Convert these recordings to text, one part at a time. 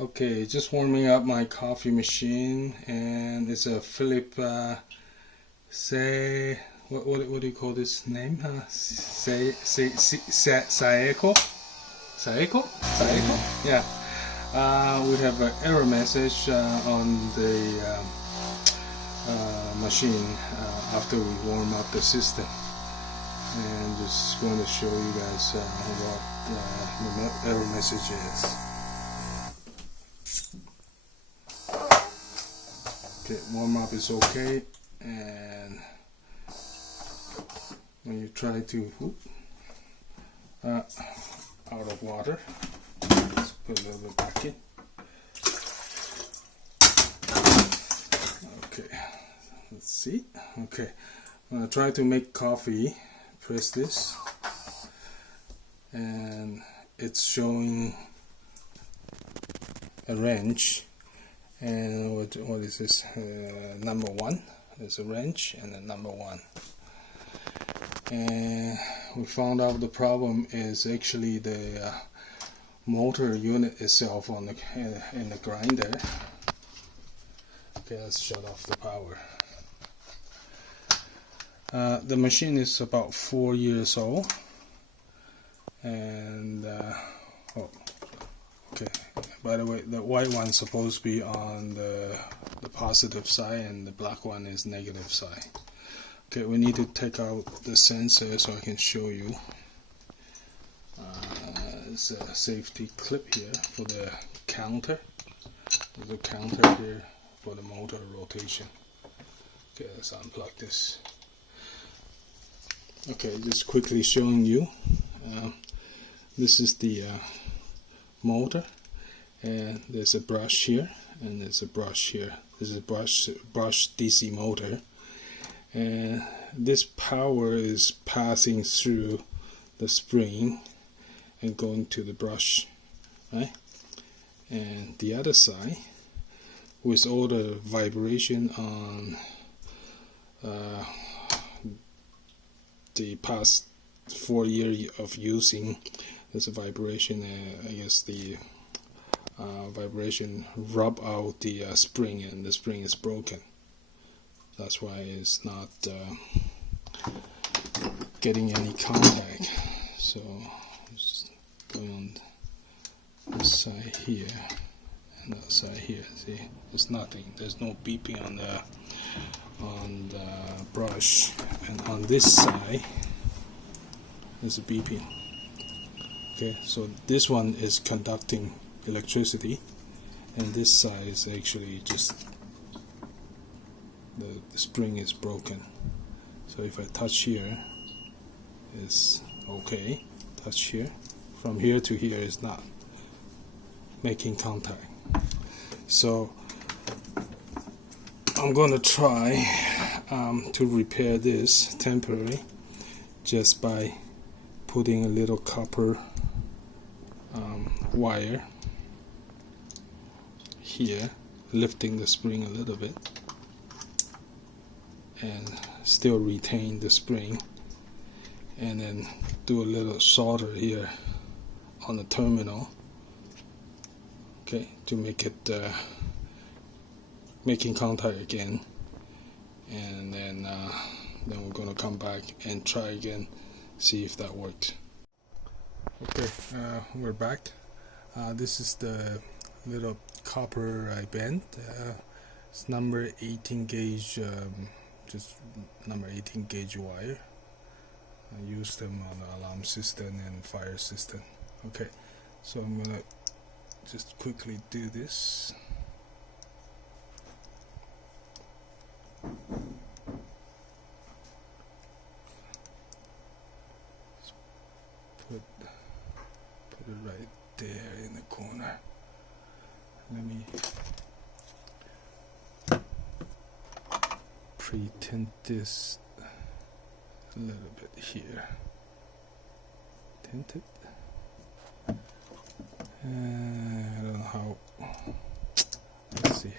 Okay, just warming up my coffee machine, and it's a Philip what do you call this name? Saeco? Yeah. We have an error message on the machine after we warm up the system, and just going to show you guys what the error message is. Okay, warm up is okay, and when you try to out of water, let's put a little bit back in. Okay, let's see. Okay, I'm gonna try to make coffee. Press this, and it's showing a wrench. And what is this? Number 1. There's a wrench and a number 1. And we found out the problem is actually the motor unit itself on the in the grinder. Okay, let's shut off the power. The machine is about 4 years old, and okay. By the way, the white one's supposed to be on the positive side, and the black one is negative side. Okay, we need to take out the sensor so I can show you. There's a safety clip here for the counter. There's a counter here for the motor rotation. Okay, let's unplug this. Okay, just quickly showing you. This is the motor, and there's a brush here, and there's a brush here. This is a brush DC motor, and this power is passing through the spring and going to the brush, right? And the other side, with all the vibration on the past 4 years of using, there's a vibration. I guess the vibration rub out the spring, and the spring is broken. That's why it's not getting any contact. So just going on this side here and that side here. See, there's nothing. There's no beeping on the brush, and on this side there's a beeping. Okay, so this one is conducting electricity, and this side is actually just the spring is broken. So if I touch here, it's okay. Touch here, from here to here is not making contact. So I'm going to try to repair this temporarily just by putting a little copper wire here, lifting the spring a little bit, and still retain the spring, and then do a little solder here on the terminal, okay, to make it making contact again, and then we're going to come back and try again, see if that works. Okay, we're back. This is the little copper I bent. It's number 18 gauge, just number 18 gauge wire. I use them on the alarm system and fire system. Okay, so I'm gonna just quickly do this. Put it right there in the corner. Let me pretend this a little bit here. Tint it. I don't know how. Let's see.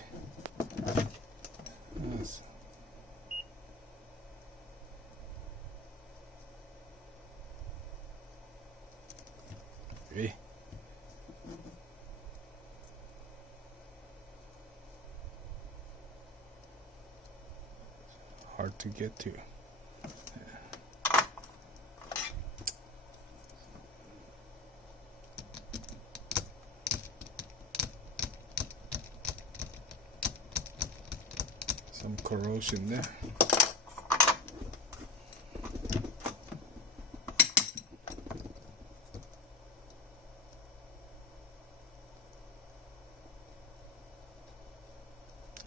Okay. hard to get to. Some corrosion there.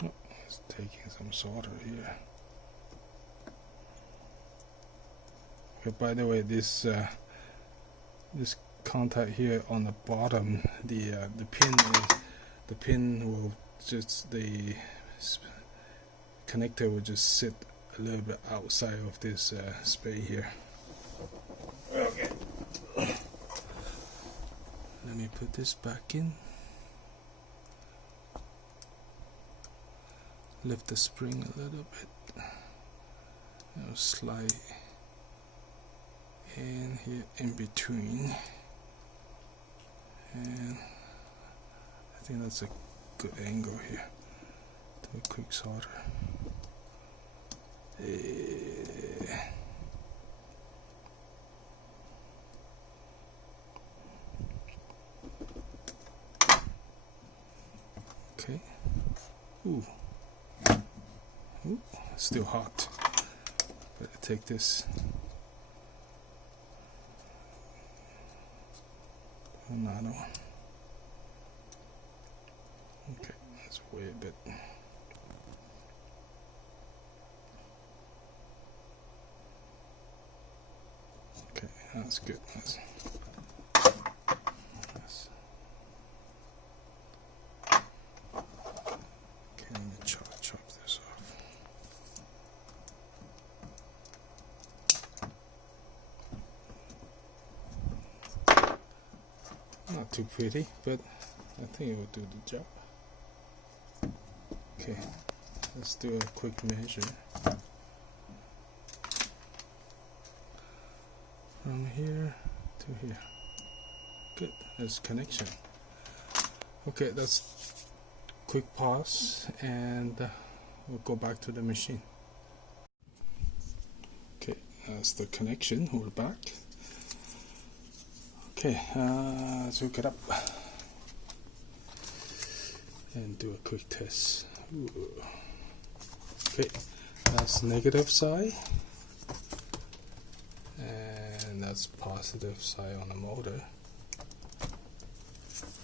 Oh, it's taking some solder here. Okay, by the way, this contact here on the bottom, the pin will just, the connector will just sit a little bit outside of this space here. Okay, let me put this back in. Lift the spring a little bit. I'll slide in here in between, and I think that's a good angle here. Do a quick solder. Okay. Ooh. Ooh, still hot. Better take this. Another one. Okay, let's wait a bit. Okay, that's good. That's okay, let me chop this off. Not too pretty, but I think it will do the job. Okay, let's do a quick measure. From here to here. Good, that's connection. Okay, that's quick pause, and we'll go back to the machine. Okay, that's the connection. We're back. Okay, let's hook it up and do a quick test. Ooh. Okay, that's negative side, and that's positive side on the motor.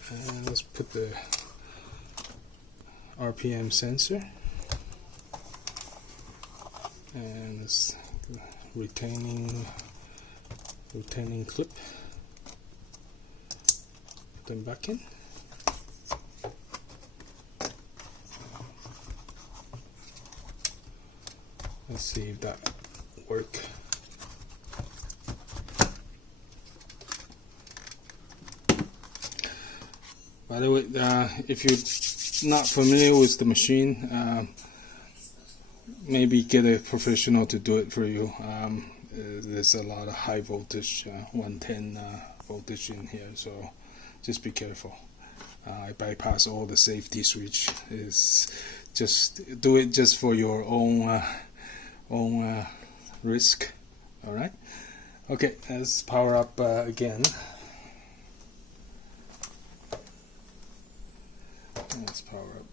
And let's put the RPM sensor and this retaining clip. Put them back in. Let's see if that works. By the way, if you're not familiar with the machine, maybe get a professional to do it for you. There's a lot of high voltage, 110 voltage in here, so just be careful. I bypass all the safety switch. Is just do it just for your own risk. All right. Okay, let's power up again. Let's power up.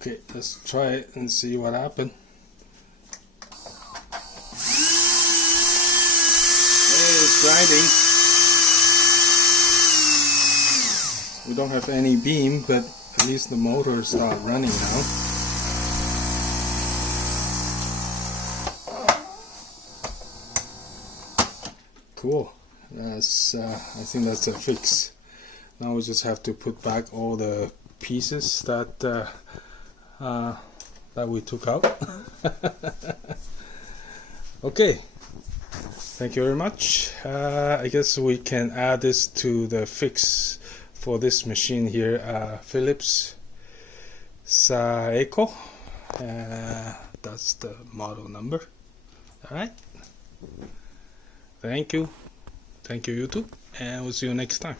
Okay, let's try it and see what happened. Hey, it's grinding. We don't have any beam, but at least the motor start running now. Cool. That's I think that's a fix. Now we just have to put back all the pieces that that we took out. Okay, thank you very much. I guess we can add this to the fix for this machine here, Philips Saeco. That's the model number. Alright, thank you YouTube, and we'll see you next time.